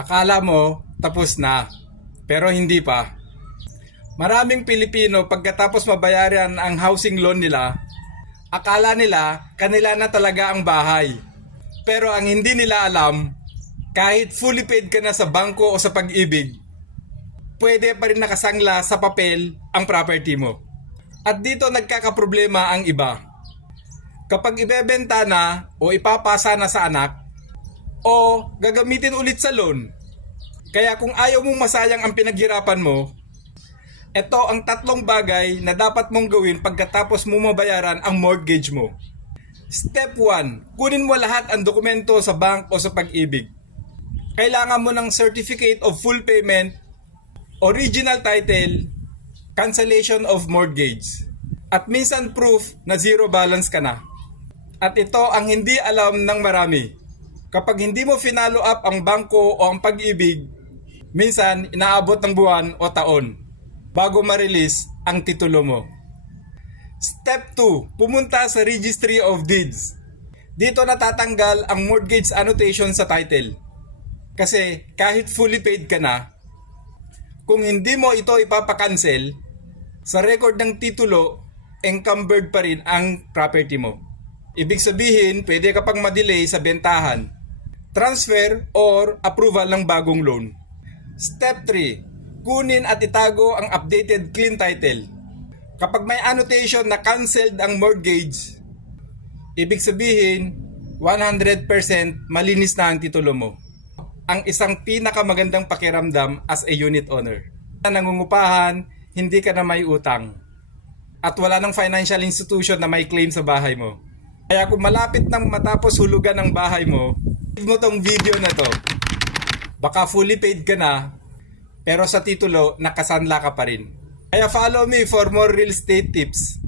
Akala mo tapos na, pero hindi pa. Maraming Pilipino pagkatapos mabayaran ang housing loan nila, akala nila kanila na talaga ang bahay. Pero ang hindi nila alam, kahit fully paid ka na sa bangko o sa Pag-ibig, pwede pa rin nakasangla sa papel ang property mo. At dito nagkakaproblema ang iba. Kapag ibebenta na o ipapasa na sa anak, o gagamitin ulit sa loan. Kaya kung ayaw mong masayang ang pinaghirapan mo, ito ang 3 bagay na dapat mong gawin pagkatapos mo mabayaran ang mortgage mo. Step 1, kunin mo lahat ang dokumento sa bank o sa Pag-ibig. Kailangan mo ng Certificate of Full Payment, Original Title, Cancellation of Mortgage, at minsan proof na zero balance ka na. At ito ang hindi alam ng marami. Kapag hindi mo finalo up ang bangko o ang Pag-ibig, minsan inaabot ng buwan o taon bago ma-release ang titulo mo. Step 2, pumunta sa Registry of Deeds. Dito natatanggal ang mortgage annotation sa title. Kasi kahit fully paid ka na, kung hindi mo ito ipapakancel, sa record ng titulo, encumbered pa rin ang property mo. Ibig sabihin, pwede ka pang ma-delay sa bentahan, transfer or approval ng bagong loan. Step 3, kunin at itago ang updated clean title. Kapag may annotation na cancelled ang mortgage, ibig sabihin 100% malinis na ang titulo mo. Ang isang pinakamagandang pakiramdam as a unit owner. Nangungupahan, hindi ka na may utang. At wala ng financial institution na may claim sa bahay mo. Kaya kung malapit nang matapos hulugan ng bahay mo, give mo tong video na to. Baka fully paid ka na, pero sa titulo, nakasanla ka pa rin. Kaya follow me for more real estate tips.